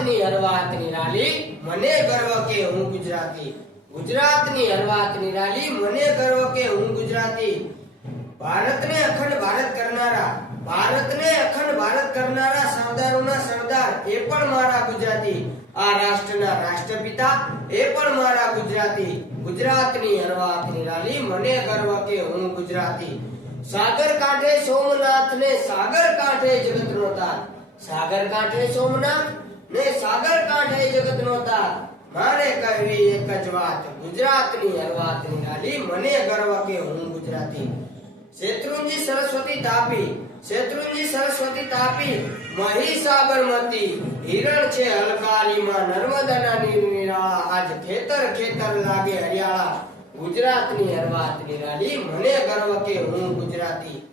ગુજરાતની હરવાત નિરાલી મને ગર્વ કે હું ગુજરાતી ગુજરાતની હરવાત નિરાલી મને ગર્વ કે હું ગુજરાતી ભારતને અખંડ ભારત કરનારા સરદારોના સરદાર એ પણ મારા ગુજરાતી આ રાષ્ટ્રના રાષ્ટ્રપિતા એ પણ મારા ગુજરાતી ગુજરાતની હરવાત નિરાલી મને ગર્વ કે હું ગુજરાતી સાગર કાંઠે સોમનાથ ને સાગર કાંઠે જગતનો તાર સાગર કાંઠે સોમનાથ ને સાગર કાંઠે જગતનો તાર મારે કહેવી એક જ વાત ગુજરાતની હરવાત નિરાલી મને ગર્વ કે હું ગુજરાતી શેત્રુંજી સરસ્વતી તાપી મહી સાબરમતી હિરણ છે હલકાલીમાં નર્મદાના નીર નિરાળા આજ ખેતર લાગે હરિયાળા ગુજરાતની હરવાત નિરાલી મને ગર્વ કે હું ગુજરાતી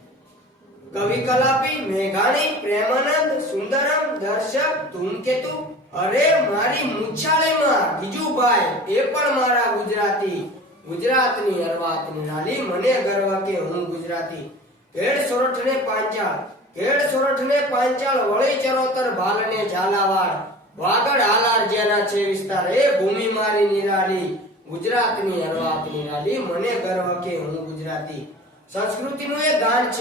કવિ કલાપી મેઘાણી પ્રેમાનંદ સુંદરમ દર્શક ધૂમકેતુ અરે મારી મુછાળીમાં ગીજુભાઈ એ પણ મારા ગુજરાતી ગુજરાતની હરવાત નિરાલી મને ગર્વ કે હું ગુજરાતી ઘેડ સોરઠ ને પાંચાળ વળી ચરોતર ભાલને ઝાલાવાડ વાગડ હાલાર જેના છે વિસ્તાર એ ભૂમિ મારી નિરાલી ગુજરાતની હરવાત નિરાલી મને ગર્વ કે હું ગુજરાતી સંસ્કૃતિનું એ ગાન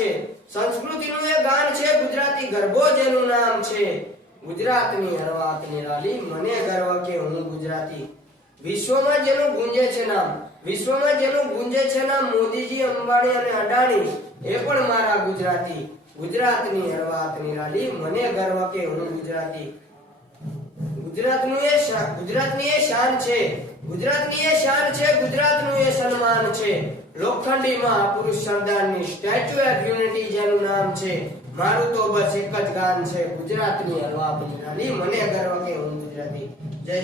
છે ગુજરાતી ગરબો જેનું નામ છે ગુજરાતની હરવાત નિરાલી મને ગર્વ કે હું ગુજરાતી વિશ્વમાં જેનું ગુંજે છે નામ મોદીજી અંબાણી અને અડાણી એ પણ મારા ગુજરાતી ગુજરાતની હરવાત નિરાલી મને ગર્વ કે હું ગુજરાતી ગુજરાતની એ શાન છે ગુજરાતનું એ સન્માન છે લોખંડી મહાપુરુષ સરદારની સ્ટેચ્યુ ઓફ યુનિટી જેનું નામ છે મારું તો બસ એક જ ગાન છે ગુજરાતની હરવાત નિરાલી મને ગર્વ કે